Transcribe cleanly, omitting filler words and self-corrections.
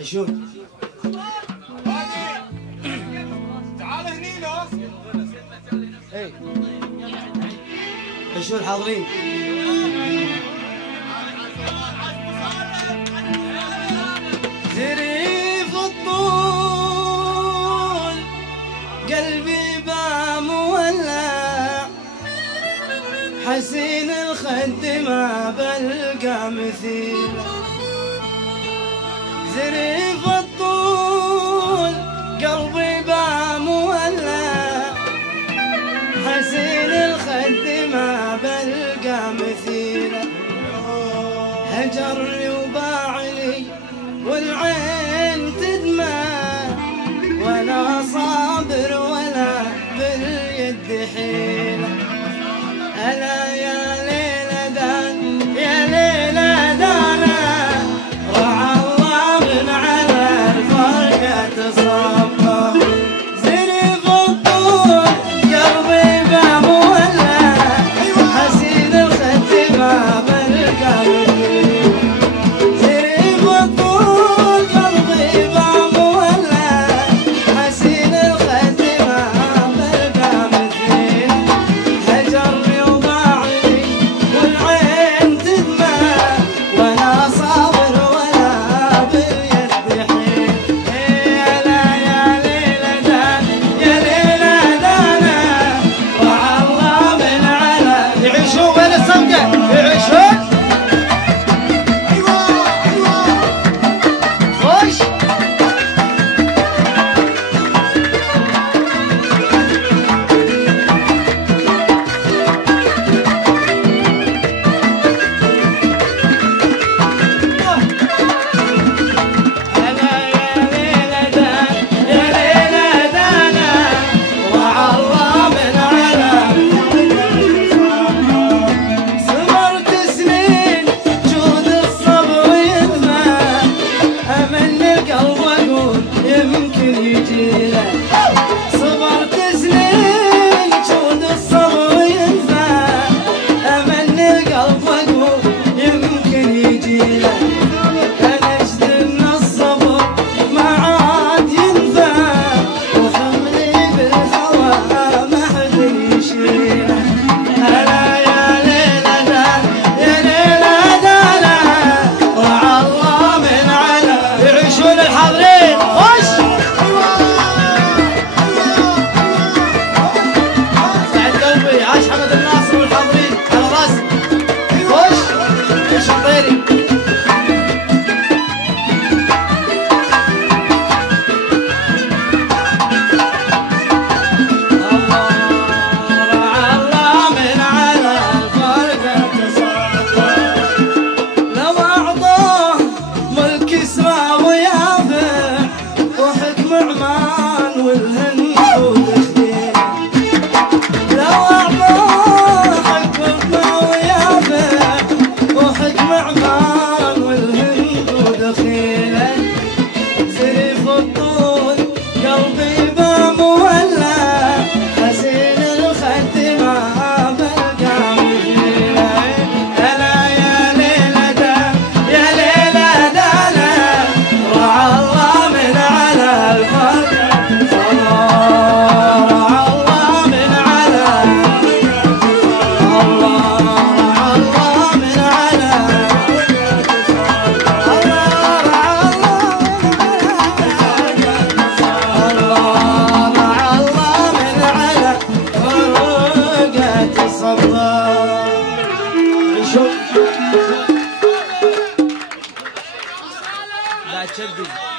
عشون تعال هني لو اي عشون حاضرين. زريف الطول قلبي بام مولع، حسين الخد ما بلقى مثيل. زريف الطول قلبي بام مولع، حسين الخد ما بلقى مثيل. هجرني وباعني والعين تدمع، ولا صابر ولا باليد حيلة. ألا يا ليلة دان يا ليلة دانا، رعى الله من على الفرقة تصبر. زريف الطول قلبي بام مولع، حسين الخد ما بلقى مثيل. زريف الطول قلبي بام مولع، حسين الخد ما بلقى مثيل. هجرني وباعني والعين تدمع، ولا صابر ولا باليد حيل. يا ليلة دان يا ليلة دانا، رعى الله من على. يعيشون بين السمقة يعيشون. خش أنا يا ليلة دان يا ليلة دانا، رعى الله من على. صبرت سنين جود الصبر يدمع، أمن القلب وأقول يمكن يجيله. صبرت سنين جود الصبر يدمع، أمن القلب وأقول يمكن يجيله. أنا أجد الصبر ما عاد ينفع، وحملي بالهوى ما حد يشيله. ألا يا ليلة دان يا ليلة دانا، رعى الله من على. يعيشون الحاضرين. خش سعد قلبي عاش حمد الناصر والحاضرين على راسي. خش عيش الطيري. رعى الله من على الفرقة تصبر. لو أعطاه ملك سما ويافع، وحكم عمان والهند والخدير. لو أعطاه حكم ويافع، وحكم عمان والهند ودخيله. زريف الطول قلبي بام مولع، حسين الخد ما بلقى مثيله. ألا يا ليلة دان يا ليلة دانا، رعى الله من على الفرقة صبر. رعى الله من على الله، رعى الله من على الله، رعى الله رعى الله من على فرقة الصبر. شوف لا تشدد.